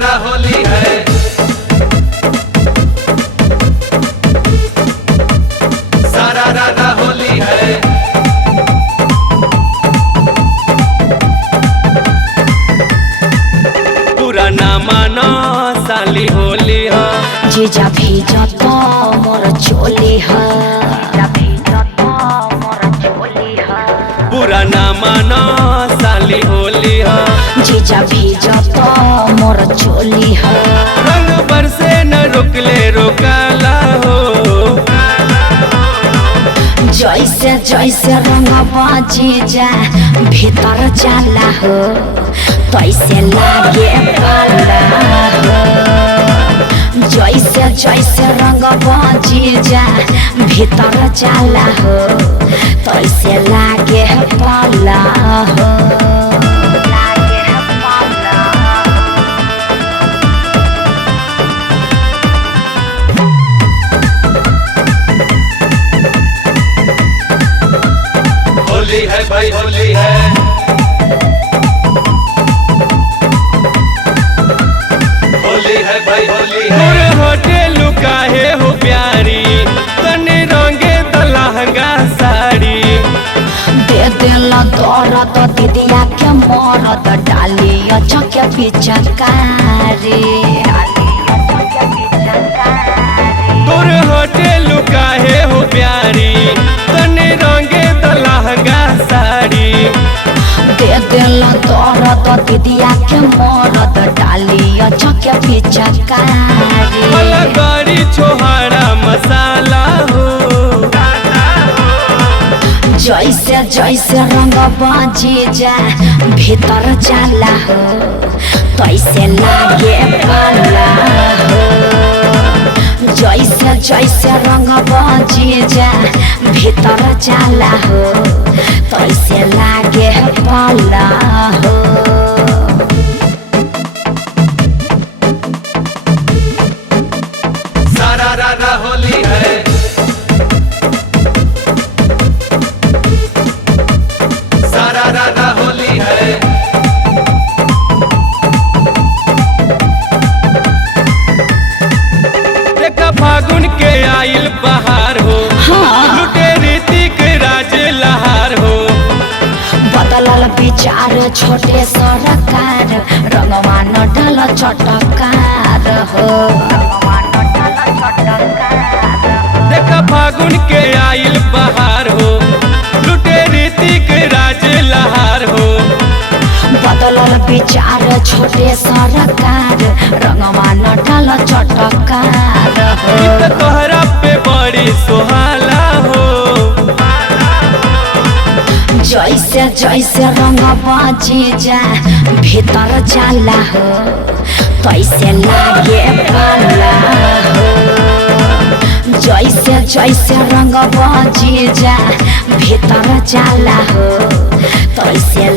रा होली है। सारा रा होली है। पुराना मानो साली होली हो। जीजा भेजा तो मोर चोली है। पुराना मानो साली होली हो। जीजा भेजा तो मोर चोली है। रंग बरसे न रुकले रोकाला हो। जैसे जैसे रंग जीजा भीतर जाला हो तैसे लागे पाला हो। जैसे जैसे रंग जीजा भीतर जाला हो तैसे लागे पाला हो। होली है भाई होली है। होली है भाई होली है। होटल काहे हो प्यारी तने रंगे दलहंगा साड़ी। दे देला दौरत दीदिया के मरद डाली के पिचकारी। तोर होटल काहे हो प्यारी तने रंगे दलहंगा साड़ी। दे देला दौरत दीदिया के मरद डाली के पिचकारी। वाला गाड़ी छोहाड़ा मसाला हो। जैसे जैसे रंग जीजा भीतर जाला हो तैसे लागे पाला हो। जैसे जैसे रंग जीजा भीतर जाला हो तैसे लागे पाला हो। सारा रा होली है। सारा रा होली है। देखा फागुन के आइल बहार हो। हाँ। लुटे रीतिक राज लहार हो। बदलल विचार छोटे सरकार रंगवा न डाल चटकार हो। देखा फागुन के आइल बहार हो। लुटे रीतिक राज लहार हो। बदलल विचार छोटे सरकार रंगवा न डाल चटकार हो। इत तोहरा पे बड़ी सुहाला हो। जैसे जैसे रंग जीजा भीतर जाला हो तैसे लागे पाला हो। जैसे जैसे रंग जीजा भीतर जाला हो तैसे